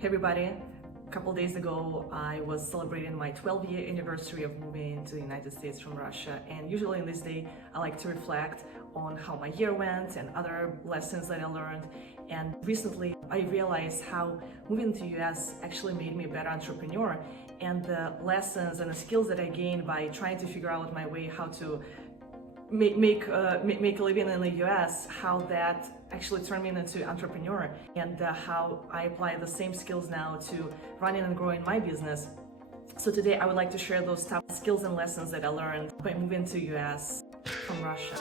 Hey everybody, a couple days ago I was celebrating my 12-year anniversary of moving to the United States from Russia, and usually on this day I like to reflect on how my year went and other lessons that I learned. And recently I realized how moving to the US actually made me a better entrepreneur, and the lessons and the skills that I gained by trying to figure out my way how to make a living in the US, how that actually turned me into an entrepreneur, and how I apply the same skills now to running and growing my business. So today I would like to share those top skills and lessons that I learned by moving to US from Russia.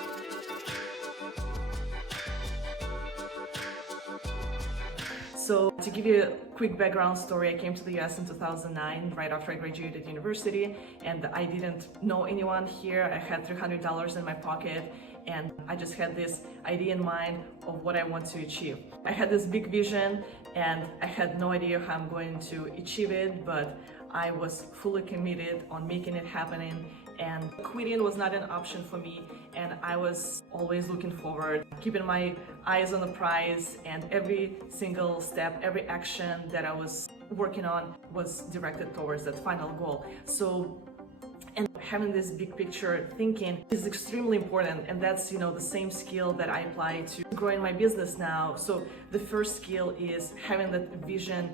So to give you a quick background story, I came to the US in 2009, right after I graduated university, and I didn't know anyone here. I had $300 in my pocket, and I just had this idea in mind of what I want to achieve. I had this big vision, and I had no idea how I'm going to achieve it, but I was fully committed on making it happen, and quitting was not an option for me, and I was always looking forward, keeping my eyes on the prize, and every single step, every action that I was working on was directed towards that final goal. And having this big picture thinking is extremely important, and that's the same skill that I apply to growing my business now. So the first skill is having that vision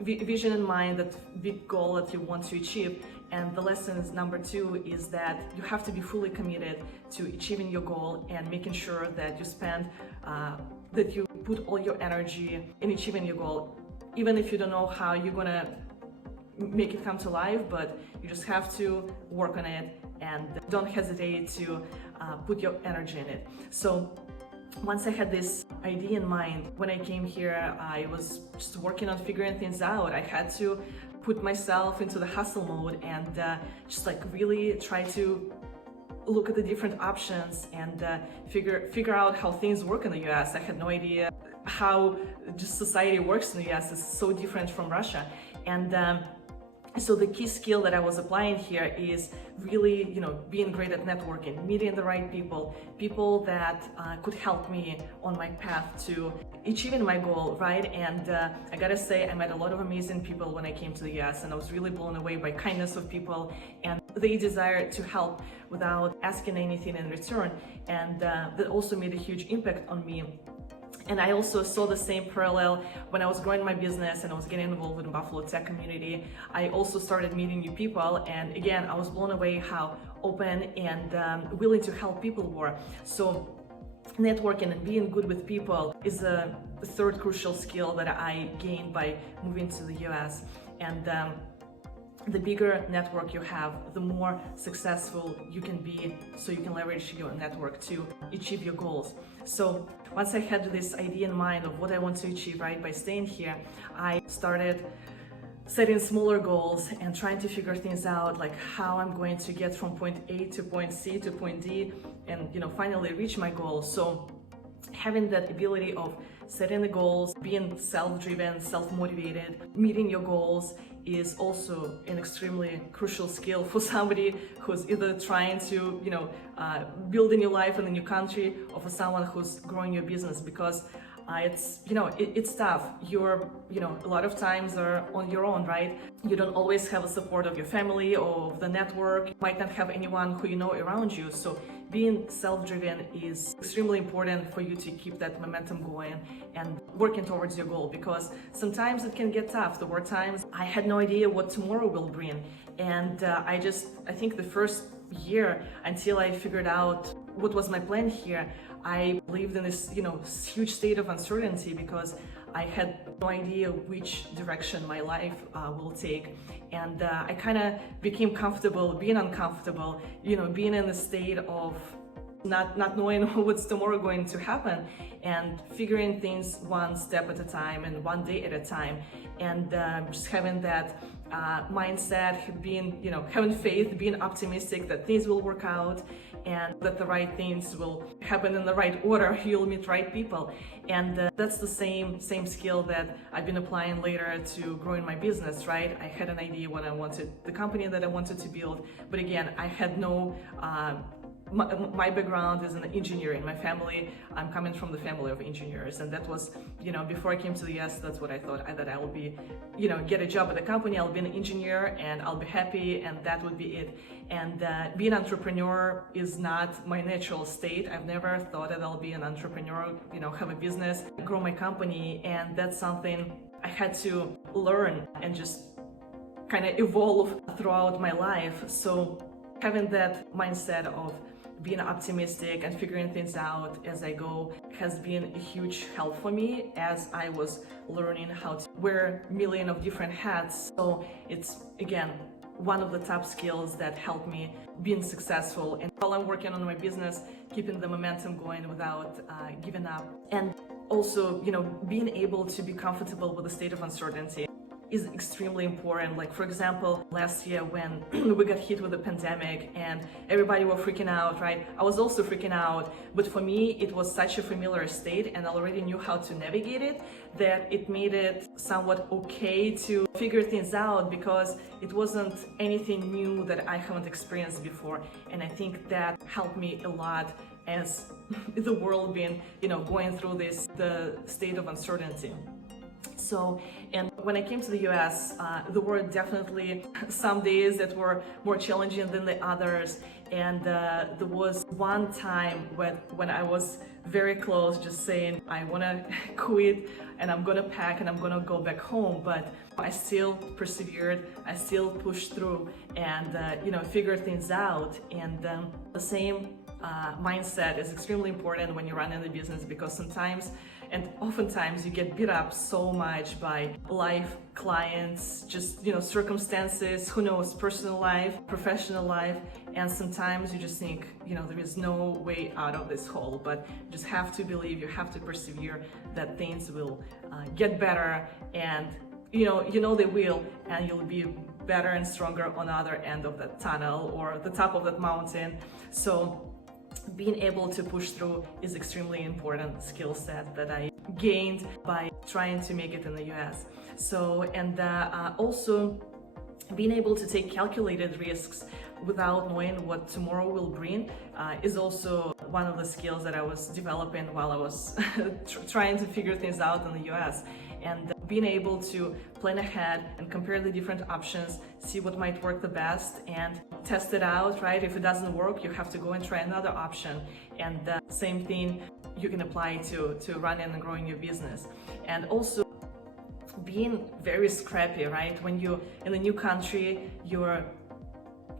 in mind, that big goal that you want to achieve. And the lesson is number two is that you have to be fully committed to achieving your goal and making sure that you put all your energy in achieving your goal, even if you don't know how you're gonna make it come to life, but you just have to work on it and don't hesitate to put your energy in it. So once I had this idea in mind, when I came here, I was just working on figuring things out. I had to put myself into the hustle mode and just really try to look at the different options and figure out how things work in the US. I had no idea how just society works in the US. It's so different from Russia. And so the key skill that I was applying here is really, being great at networking, meeting the right people that could help me on my path to achieving my goal, right? And I gotta say, I met a lot of amazing people when I came to the US, and I was really blown away by kindness of people and they desire to help without asking anything in return. And that also made a huge impact on me. And I also saw the same parallel when I was growing my business and I was getting involved in the Buffalo tech community. I also started meeting new people, and again, I was blown away how open and willing to help people were. So networking and being good with people is a third crucial skill that I gained by moving to the US. And the bigger network you have, the more successful you can be, so you can leverage your network to achieve your goals. So once I had this idea in mind of what I want to achieve, right, by staying here, I started setting smaller goals and trying to figure things out, like how I'm going to get from point A to point C to point D and finally reach my goal. So having that ability of setting the goals, being self-driven, self-motivated, meeting your goals is also an extremely crucial skill for somebody who's either trying to, build a new life in a new country, or for someone who's growing your business, because it's tough. You're, a lot of times are on your own, right? You don't always have a support of your family or of the network. You might not have anyone who around you. So being self-driven is extremely important for you to keep that momentum going and working towards your goal, because sometimes it can get tough. There were times I had no idea what tomorrow will bring. And I think the first year, until I figured out what was my plan here, I lived in this, huge state of uncertainty, because I had no idea which direction my life will take. And I kind of became comfortable being uncomfortable, being in the state of not knowing what's tomorrow going to happen, and figuring things one step at a time and one day at a time, and just having that mindset, having faith, being optimistic that things will work out and that the right things will happen in the right order. You'll meet right people, and that's the same skill that I've been applying later to growing my business, right? I had an idea when I wanted the company that I wanted to build, but again, I had no my background is in engineering. My family, I'm coming from the family of engineers, and that was, before I came to the US, that's what I thought, that I will be, get a job at a company, I'll be an engineer and I'll be happy, and that would be it. And being an entrepreneur is not my natural state. I've never thought that I'll be an entrepreneur, have a business, grow my company, and that's something I had to learn and just kind of evolve throughout my life. So having that mindset of being optimistic and figuring things out as I go has been a huge help for me as I was learning how to wear a million of different hats. So it's, again, one of the top skills that helped me being successful. And while I'm working on my business, keeping the momentum going without giving up. And also, being able to be comfortable with the state of uncertainty is extremely important. Like, for example, last year when we got hit with the pandemic and everybody were freaking out, right? I was also freaking out, but for me, it was such a familiar state and I already knew how to navigate it that it made it somewhat okay to figure things out because it wasn't anything new that I haven't experienced before. And I think that helped me a lot as the world been, going through the state of uncertainty. So, and when I came to the US, there were definitely some days that were more challenging than the others. And there was one time when I was very close, just saying, I want to quit and I'm going to pack and I'm going to go back home. But I still persevered, I still pushed through and, figured things out. And the same mindset is extremely important when you run in the business because sometimes and oftentimes you get beat up so much by life, clients, just, circumstances, who knows, personal life, professional life. And sometimes you just think, there is no way out of this hole, but you just have to believe, you have to persevere that things will get better and, they will, and you'll be better and stronger on the other end of that tunnel or the top of that mountain. So being able to push through is extremely important skill set that I gained by trying to make it in the US. So, and also being able to take calculated risks without knowing what tomorrow will bring is also one of the skills that I was developing while I was trying to figure things out in the US. And being able to plan ahead and compare the different options, see what might work the best and test it out, right? If it doesn't work, you have to go and try another option. And the same thing you can apply to running and growing your business. And also being very scrappy, right? When you're in a new country, you're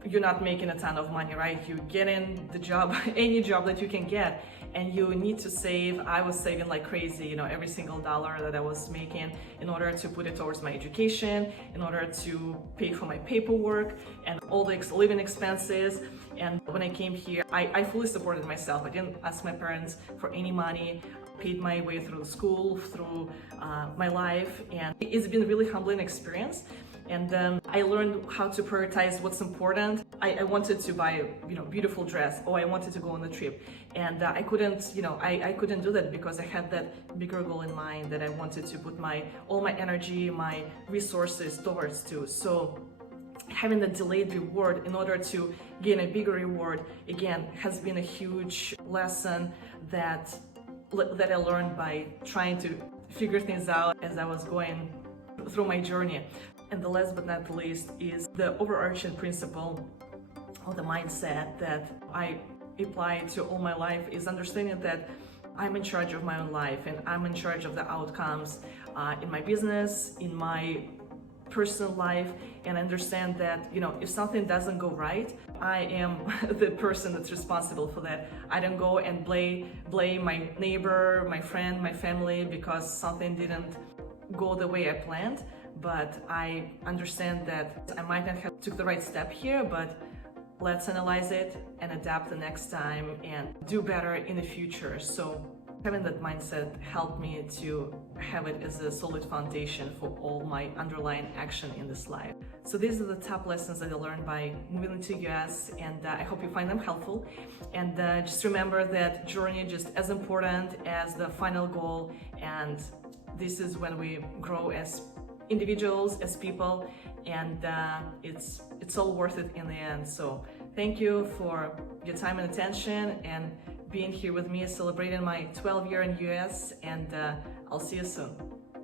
not making a ton of money, right? You get in the job, any job that you can get, and you need to save. I was saving like crazy, every single dollar that I was making in order to put it towards my education, in order to pay for my paperwork and all the living expenses. And when I came here, I fully supported myself. I didn't ask my parents for any money, paid my way through school, through my life, and it's been a really humbling experience. And I learned how to prioritize what's important. I wanted to buy a beautiful dress, or I wanted to go on a trip, and I couldn't, I couldn't do that because I had that bigger goal in mind that I wanted to put all my energy, my resources towards to. So having the delayed reward in order to gain a bigger reward, again, has been a huge lesson that I learned by trying to figure things out as I was going through my journey. And the last but not least is the overarching principle of the mindset that I apply to all my life is understanding that I'm in charge of my own life and I'm in charge of the outcomes in my business, in my personal life, and understand that, if something doesn't go right, I am the person that's responsible for that. I don't go and blame my neighbor, my friend, my family because something didn't go the way I planned. But I understand that I might not have took the right step here, but let's analyze it and adapt the next time and do better in the future. So having that mindset helped me to have it as a solid foundation for all my underlying action in this life. So these are the top lessons that I learned by moving into US, and I hope you find them helpful. And just remember that journey just as important as the final goal, and this is when we grow as individuals, as people, and it's all worth it in the end. So Thank you for your time and attention and being here with me celebrating my 12 year in US, and I'll see you soon.